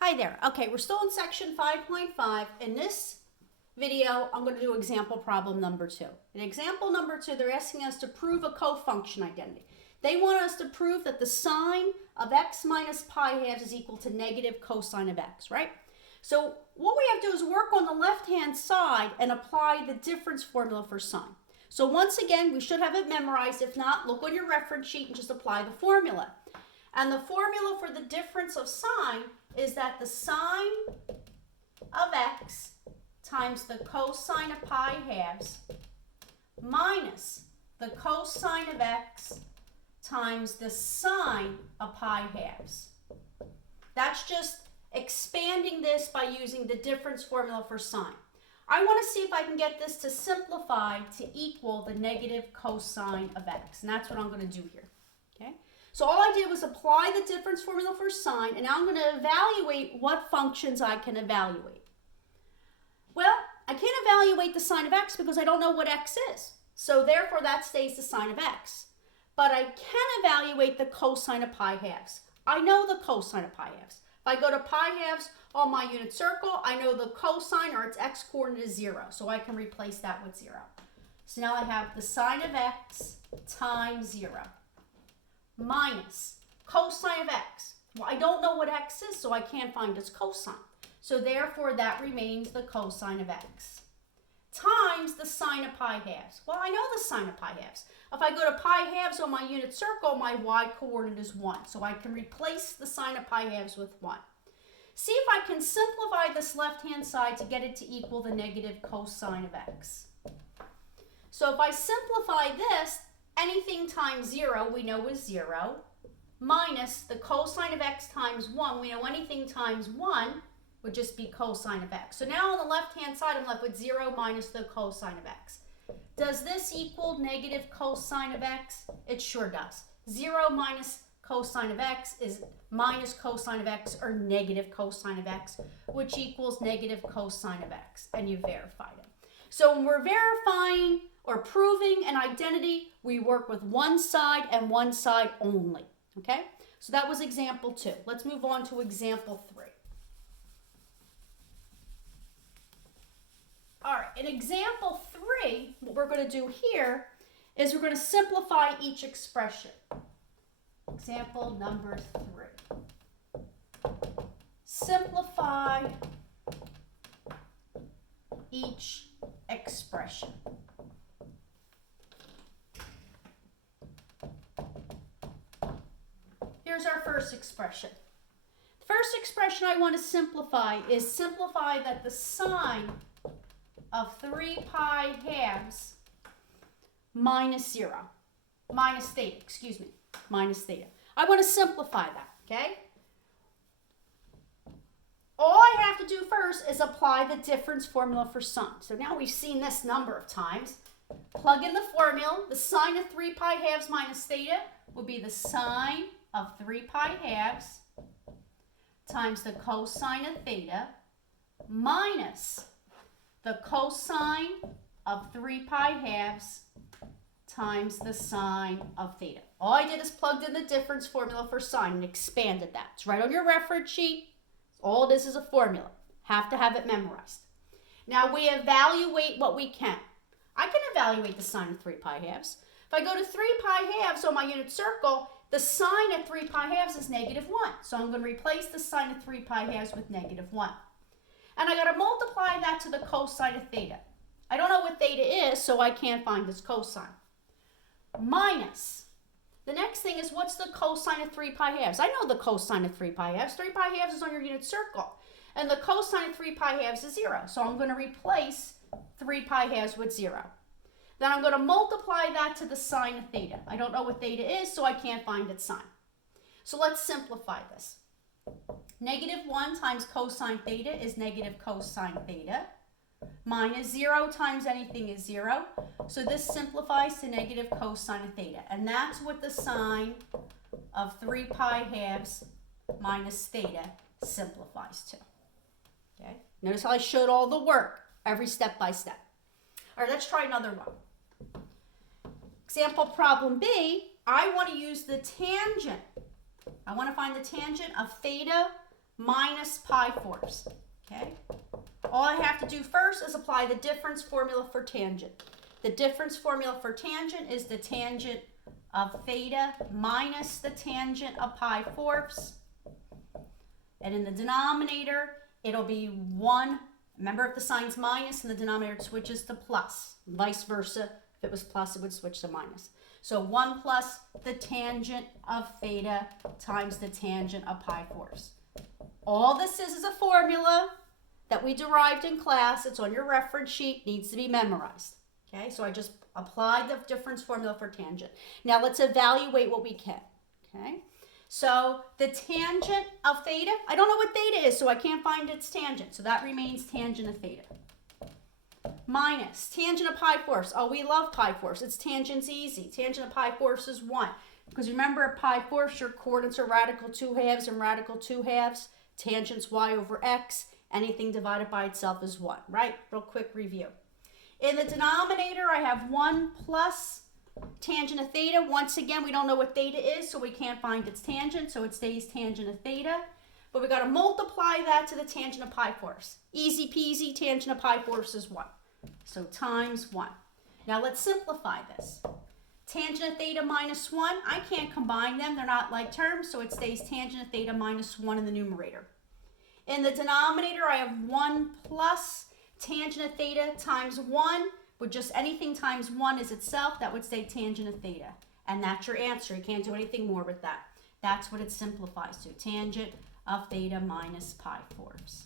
Hi there. Okay, we're still in section 5.5. In this video, I'm going to do example problem number 2. In example number 2, they're asking us to prove a cofunction identity. They want us to prove that the sine of x minus pi halves is equal to negative cosine of x, right? So what we have to do is work on the left-hand side and apply the difference formula for sine. So once again, we should have it memorized. If not, look on your reference sheet and just apply the formula. And the formula for the difference of sine is that the sine of x times the cosine of pi halves minus the cosine of x times the sine of pi halves. That's just expanding this by using the difference formula for sine. I want to see if I can get this to simplify to equal the negative cosine of x, and that's what I'm going to do here. Okay? So all I did was apply the difference formula for sine, and now I'm going to evaluate what functions I can evaluate. Well, I can't evaluate the sine of x because I don't know what x is. So therefore, that stays the sine of x. But I can evaluate the cosine of pi halves. I know the cosine of pi halves. If I go to pi halves on my unit circle, I know the cosine or its x-coordinate is 0. So I can replace that with 0. So now I have the sine of x times 0. Minus cosine of x. Well, I don't know what x is, so I can't find its cosine. So therefore, that remains the cosine of x. Times the sine of pi halves. Well, I know the sine of pi halves. If I go to pi halves on my unit circle, my y-coordinate is 1. So I can replace the sine of pi halves with 1. See if I can simplify this left-hand side to get it to equal the negative cosine of x. So if I simplify this, anything times 0 we know is 0, minus the cosine of x times 1. We know anything times 1 would just be cosine of x. So now on the left-hand side, I'm left with 0 minus the cosine of x. Does this equal negative cosine of x? It sure does. 0 minus cosine of x is minus cosine of x, or negative cosine of x, which equals negative cosine of x, and you verified it. So when we're verifying or proving an identity, we work with one side and one side only, okay? So that was example 2. Let's move on to example 3. All right, in example 3, what we're going to do here is we're going to simplify each expression. Example number 3. Simplify each expression. Here's our first expression. The first expression I want to simplify is simplify that the sine of 3 pi halves minus theta, minus theta. I want to simplify that, okay? All I have to do first is apply the difference formula for sine. So now we've seen this number of times. Plug in the formula. The sine of 3 pi halves minus theta would be the sine of 3 pi halves times the cosine of theta minus the cosine of 3 pi halves times the sine of theta. All I did is plugged in the difference formula for sine and expanded that. It's right on your reference sheet. All this is a formula. Have to have it memorized. Now we evaluate what we can. I can evaluate the sine of 3 pi halves. If I go to 3 pi halves on my unit circle, the sine of 3 pi halves is negative 1. So I'm going to replace the sine of 3 pi halves with negative 1. And I got to multiply that to the cosine of theta. I don't know what theta is, so I can't find its cosine. Minus. The next thing is, what's the cosine of 3 pi halves? I know the cosine of 3 pi halves. 3 pi halves is on your unit circle. And the cosine of 3 pi halves is 0. So I'm going to replace 3 pi halves with 0. Then I'm going to multiply that to the sine of theta. I don't know what theta is, so I can't find its sine. So let's simplify this. Negative 1 times cosine theta is negative cosine theta. Minus 0 times anything is 0. So this simplifies to negative cosine of theta. And that's what the sine of 3 pi halves minus theta simplifies to. Okay? Notice how I showed all the work, every step by step. All right, let's try another one. Example problem B, I want to use the tangent. I want to find the tangent of theta minus pi fourths, okay? All I have to do first is apply the difference formula for tangent. The difference formula for tangent is the tangent of theta minus the tangent of pi fourths. And in the denominator, it'll be 1. Remember, if the sign's minus in the denominator, it switches to plus. Vice versa, if it was plus, it would switch to minus. So 1 plus the tangent of theta times the tangent of pi fourths. All this is a formula that we derived in class. It's on your reference sheet, needs to be memorized. Okay, so I just applied the difference formula for tangent. Now let's evaluate what we can. Okay, so the tangent of theta, I don't know what theta is, so I can't find its tangent. So that remains tangent of theta. Minus tangent of pi fourths. Oh, we love pi fourths. Its tangent's easy. Tangent of pi fourths is 1. Because remember, at pi fourths, your coordinates are radical 2 halves and radical 2 halves. Tangent's y over x. Anything divided by itself is 1, right? Real quick review. In the denominator, I have 1 plus tangent of theta. Once again, we don't know what theta is, so we can't find its tangent, so it stays tangent of theta. But we got to multiply that to the tangent of pi fourths. Easy peasy, tangent of pi fourths is 1. So times 1. Now let's simplify this. Tangent of theta minus 1, I can't combine them. They're not like terms, so it stays tangent of theta minus 1 in the numerator. In the denominator, I have 1 plus tangent of theta times 1, with just anything times 1 is itself, that would stay tangent of theta. And that's your answer. You can't do anything more with that. That's what it simplifies to, tangent of theta minus pi fourths.